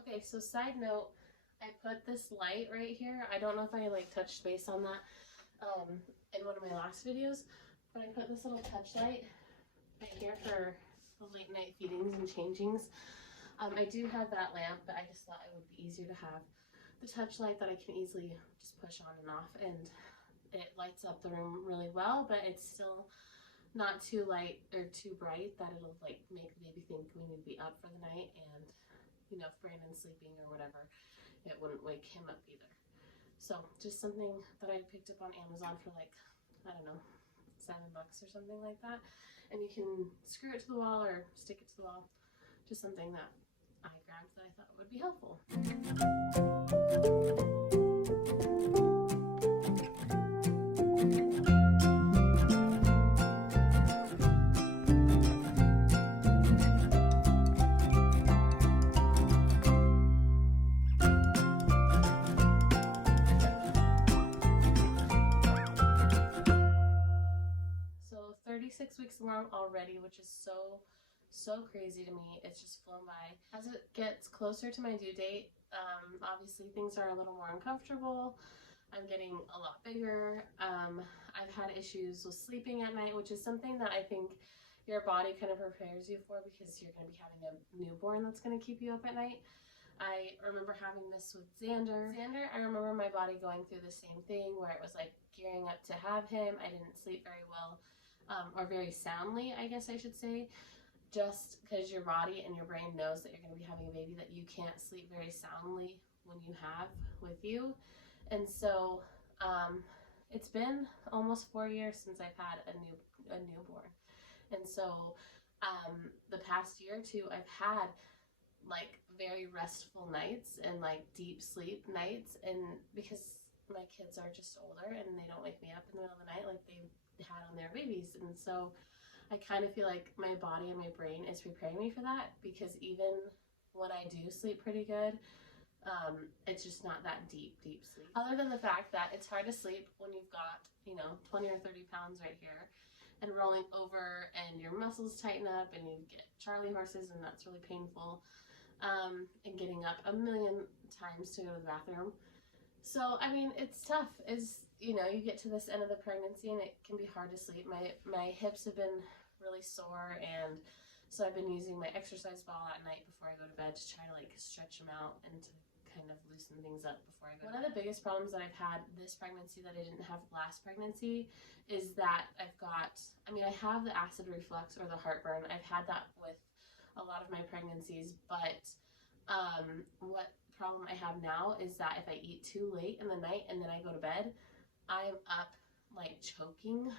Okay, so side note, I put this light right here. I don't know if I like touched base on that in one of my last videos, but I put this little touch light right here for the late night feedings and changings. I do have that lamp, but I just thought it would be easier to have the touch light that I can easily just push on and off, and it lights up the room really well, but it's still not too light or too bright that it'll like make the baby think we need to be up for the night, and you know, if Brandon's sleeping or whatever, it wouldn't wake him up either. So just something that I picked up on Amazon for like, I don't know, $7 or something like that. And you can screw it to the wall or stick it to the wall. Just something that I grabbed that I thought would be helpful. So 36 weeks along already, which is so crazy to me. It's just flown by. As it gets closer to my due date, obviously things are a little more uncomfortable. I'm getting a lot bigger. I've had issues with sleeping at night, which is something that I think your body kind of prepares you for, because you're going to be having a newborn that's going to keep you up at night. I remember having this with XANDER. I remember my body going through the same thing where it was like gearing up to have him. I didn't sleep very well, or very soundly, I guess I should say, just because your body and your brain knows that you're going to be having a baby that you can't sleep very soundly when you have with you. And so it's been almost 4 years since I've had a newborn. And so the past year or two, I've had like very restful nights and like deep sleep nights, and because my kids are just older and they don't wake me up in the middle of the night like they had on their babies. And so I kind of feel like my body and my brain is preparing me for that, because even when I do sleep pretty good, it's just not that deep sleep. Other than the fact that it's hard to sleep when you've got, you know, 20 or 30 pounds right here and rolling over, and your muscles tighten up and you get Charlie horses, and that's really painful, and getting up a million times to go to the bathroom. So, I mean, it's tough. You know, you get to this end of the pregnancy and it can be hard to sleep. My hips have been really sore, and so I've been using my exercise ball at night before I go to bed to try to like stretch them out and to kind of loosen things up before I go to bed. One of the biggest problems that I've had this pregnancy that I didn't have last pregnancy is that I have the acid reflux or the heartburn. I've had that with a lot of my pregnancies, but what problem I have now is that if I eat too late in the night and then I go to bed, I'm up like choking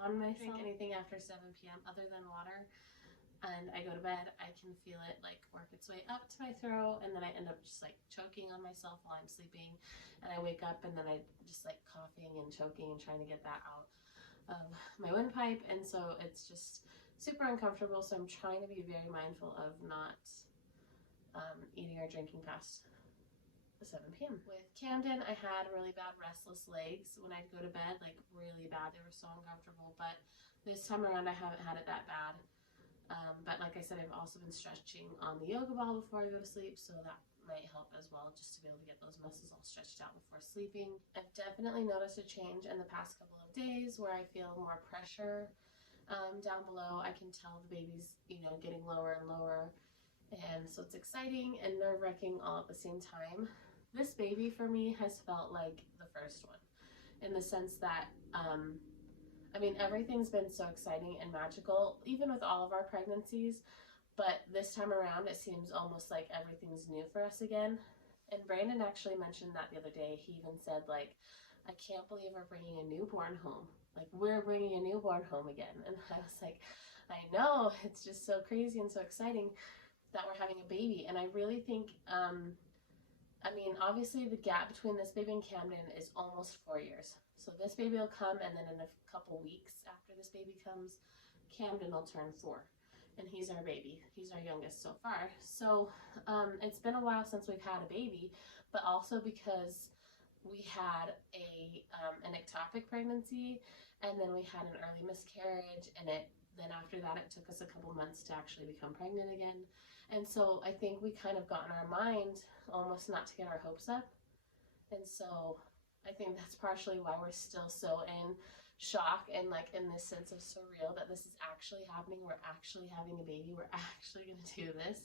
on myself. Drink anything after 7 p.m. other than water, and I go to bed, I can feel it like work its way up to my throat, and then I end up just like choking on myself while I'm sleeping, and I wake up and then I just like coughing and choking and trying to get that out of my windpipe, and so it's just super uncomfortable. So I'm trying to be very mindful of not eating or drinking past 7 p.m. With Camden, I had really bad restless legs when I'd go to bed, like really bad. They were so uncomfortable, but this time around I haven't had it that bad. But like I said, I've also been stretching on the yoga ball before I go to sleep, so that might help as well, just to be able to get those muscles all stretched out before sleeping. I've definitely noticed a change in the past couple of days where I feel more pressure down below. I can tell the baby's, you know, getting lower and lower, and so it's exciting and nerve-wracking all at the same time. This baby for me has felt like the first one, in the sense that I mean, everything's been so exciting and magical, even with all of our pregnancies, but this time around it seems almost like everything's new for us again. And Brandon actually mentioned that the other day. He even said, like, I can't believe we're bringing a newborn home. Like, we're bringing a newborn home again. And I was like, I know, it's just so crazy and so exciting that we're having a baby. And I really think, I mean, obviously the gap between this baby and Camden is almost 4 years. So this baby will come, and then in a couple weeks after this baby comes, Camden will turn 4. And he's our baby. He's our youngest so far. So it's been a while since we've had a baby, but also because we had an ectopic pregnancy, and then we had an early miscarriage, and then after that it took us a couple months to actually become pregnant again. And so I think we kind of got in our mind almost not to get our hopes up. And so I think that's partially why we're still so in shock and like in this sense of surreal that this is actually happening. We're actually having a baby. We're actually going to do this.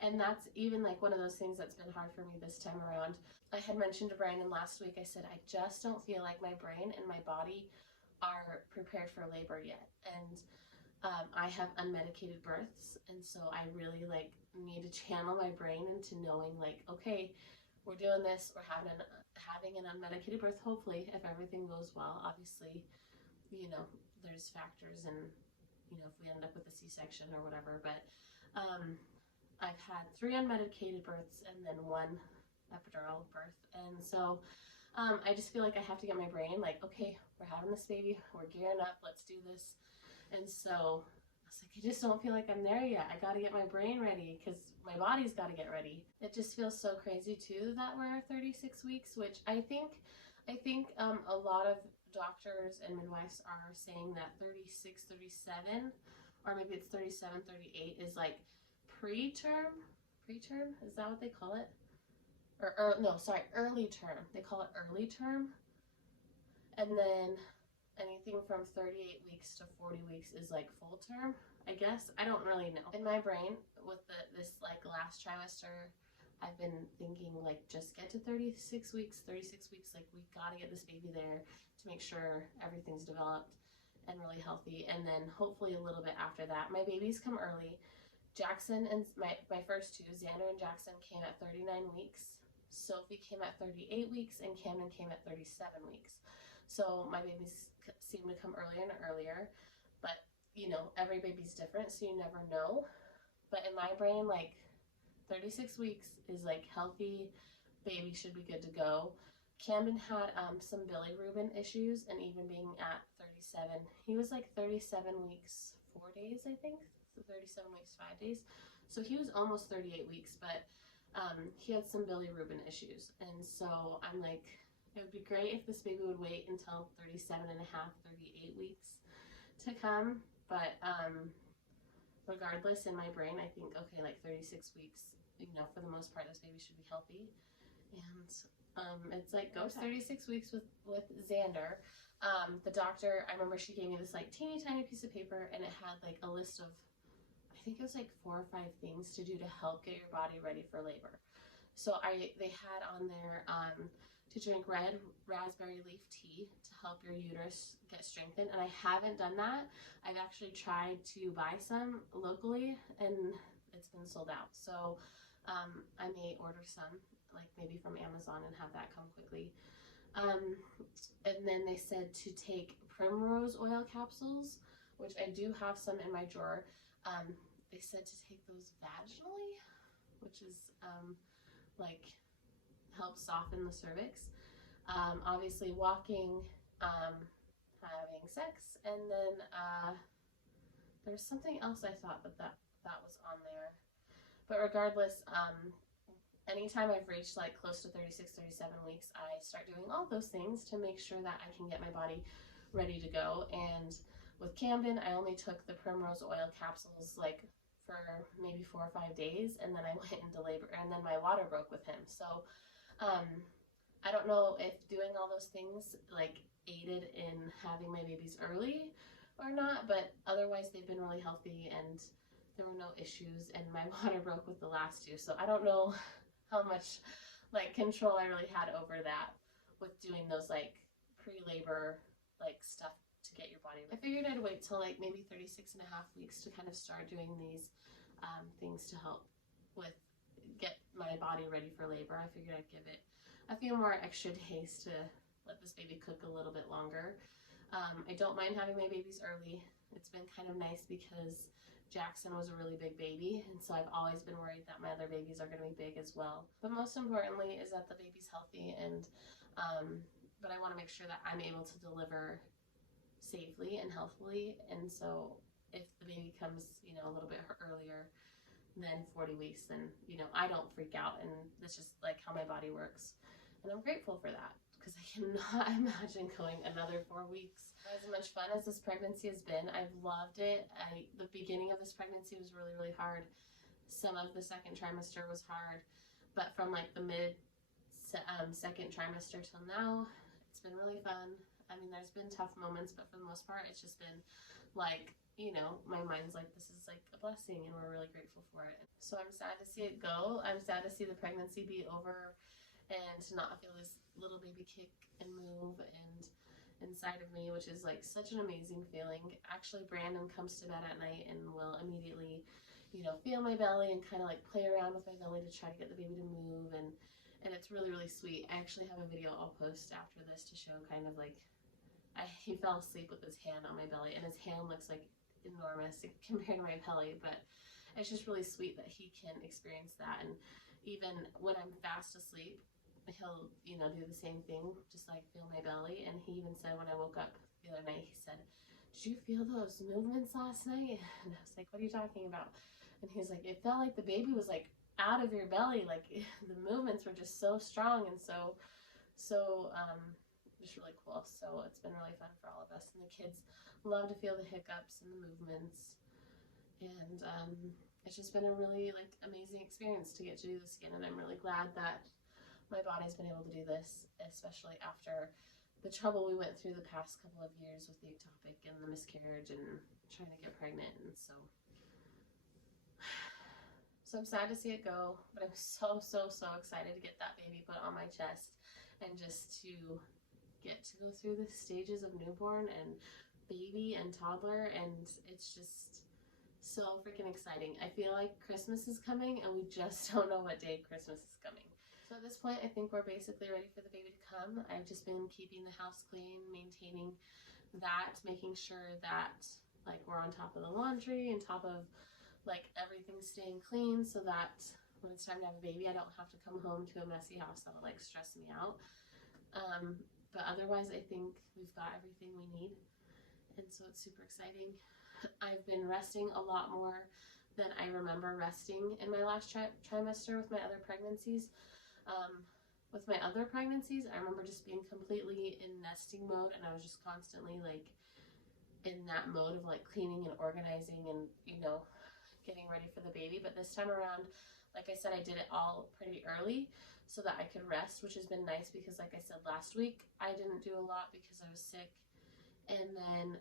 And that's even like one of those things that's been hard for me this time around. I had mentioned to Brandon last week, I said, I just don't feel like my brain and my body are prepared for labor yet. And I have unmedicated births, and so I really like need to channel my brain into knowing like, okay, we're doing this, we're having an unmedicated birth, hopefully, if everything goes well. Obviously, you know, there's factors, and you know, if we end up with a C-section or whatever, but I've had 3 unmedicated births and then 1 epidural birth, and so I just feel like I have to get my brain like, okay, we're having this baby, we're gearing up, let's do this. And so I was like, I just don't feel like I'm there yet. I got to get my brain ready because my body's got to get ready. It just feels so crazy too that we're 36 weeks, which I think a lot of doctors and midwives are saying that 36, 37, or maybe it's 37, 38 is like preterm. Preterm? Is that what they call it? Or no, sorry, early term. They call it early term. And then anything from 38 weeks to 40 weeks is like full term, I guess. I don't really know. In my brain, with this like last trimester, I've been thinking like just get to 36 weeks, like we gotta get this baby there to make sure everything's developed and really healthy. And then hopefully a little bit after that. My babies come early. Jackson and my first 2, Xander and Jackson, came at 39 weeks. Sophie came at 38 weeks and Camden came at 37 weeks. So my babies seem to come earlier and earlier, but you know, every baby's different, so you never know. But in my brain, like 36 weeks is like healthy, baby should be good to go. Camden had some bilirubin issues, and even being at 37, he was like 37 weeks 4 days, I think, so 37 weeks 5 days. So he was almost 38 weeks, but he had some bilirubin issues, and so I'm like, it would be great if this baby would wait until 37 and a half, 38 weeks to come. But regardless, in my brain, I think, okay, like 36 weeks, you know, for the most part, this baby should be healthy. And it's like, goes 36 weeks with Xander. The doctor, I remember she gave me this like teeny tiny piece of paper, and it had like a list of, I think it was like 4 or 5 things to do to help get your body ready for labor. So they had on there to drink red raspberry leaf tea to help your uterus get strengthened, and I haven't done that. I've actually tried to buy some locally, and it's been sold out. So I may order some, like maybe from Amazon, and have that come quickly. And then they said to take primrose oil capsules, which I do have some in my drawer. They said to take those vaginally, which is like helps soften the cervix. Obviously walking, having sex, and then there's something else I thought that was on there. But regardless, anytime I've reached like close to 36, 37 weeks, I start doing all those things to make sure that I can get my body ready to go. And with Camden, I only took the primrose oil capsules like for maybe 4 or 5 days, and then I went into labor, and then my water broke with him. So I don't know if doing all those things like aided in having my babies early or not, but otherwise they've been really healthy and there were no issues, and my water broke with the last 2. So I don't know how much like control I really had over that with doing those like pre-labor like stuff to get your body ready. I figured I'd wait till like maybe 36 and a half weeks to kind of start doing these things to help with get my body ready for labor. I figured I'd give it a few more extra days to let this baby cook a little bit longer. I don't mind having my babies early. It's been kind of nice because Jackson was a really big baby, and so I've always been worried that my other babies are going to be big as well. But most importantly is that the baby's healthy, and but I want to make sure that I'm able to deliver safely and healthily. And so if the baby comes, you know, a little bit earlier than 40 weeks, then, you know, I don't freak out, and that's just like how my body works. And I'm grateful for that, because I cannot imagine going another 4 weeks. As much fun as this pregnancy has been, I've loved it. The beginning of this pregnancy was really, really hard. some of the second trimester was hard, but from like the mid second trimester till now, it's been really fun. I mean, there's been tough moments, but for the most part, it's just been like, you know, my mind's like, this is like a blessing and we're really grateful for it. So I'm sad to see it go. I'm sad to see the pregnancy be over and to not feel this little baby kick and move and inside of me, which is like such an amazing feeling. Actually, Brandon comes to bed at night and will immediately, you know, feel my belly and kind of like play around with my belly to try to get the baby to move, and it's really, really sweet. I actually have a video I'll post after this to show kind of like, he fell asleep with his hand on my belly, and his hand looks like enormous compared to my belly, but it's just really sweet that he can experience that. And even when I'm fast asleep, he'll, you know, do the same thing, just like feel my belly. And he even said when I woke up the other night, he said, did you feel those movements last night? And I was like, what are you talking about? And he's like, it felt like the baby was like out of your belly, like the movements were just so strong and so just really cool. So it's been really fun for all of us, and the kids love to feel the hiccups and the movements, and it's just been a really like amazing experience to get to do this again. And I'm really glad that my body's been able to do this, especially after the trouble we went through the past couple of years with the ectopic and the miscarriage and trying to get pregnant. And so I'm sad to see it go, but I'm so excited to get that baby put on my chest and just to get to go through the stages of newborn and baby and toddler, and it's just so freaking exciting. I feel like Christmas is coming and we just don't know what day Christmas is coming. So at this point, I think we're basically ready for the baby to come. I've just been keeping the house clean, maintaining that, making sure that like we're on top of the laundry, and top of like everything staying clean, so that when it's time to have a baby, I don't have to come home to a messy house that would like stress me out. But otherwise, I think we've got everything we need, and so it's super exciting. I've been resting a lot more than I remember resting in my last trimester with my other pregnancies. With my other pregnancies, I remember just being completely in nesting mode, and I was just constantly like in that mode of like cleaning and organizing and, you know, getting ready for the baby. But this time around, like I said, I did it all pretty early so that I could rest, which has been nice because like I said last week, I didn't do a lot because I was sick. And then,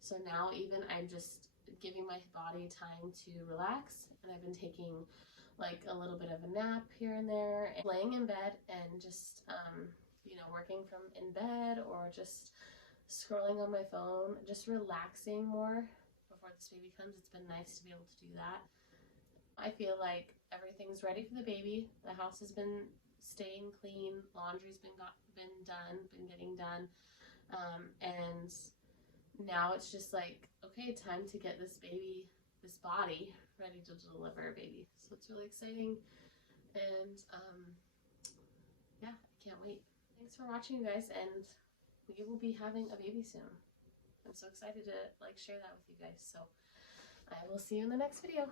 so now even I'm just giving my body time to relax, and I've been taking like a little bit of a nap here and there, and laying in bed and just, you know, working from in bed or just scrolling on my phone, just relaxing more before this baby comes. It's been nice to be able to do that. I feel like everything's ready for the baby. The house has been staying clean. Laundry's been getting done. And now it's just like, okay, time to get this body ready to deliver a baby. So it's really exciting. And yeah, I can't wait. Thanks for watching, guys. And we will be having a baby soon. I'm so excited to like share that with you guys. So I will see you in the next video.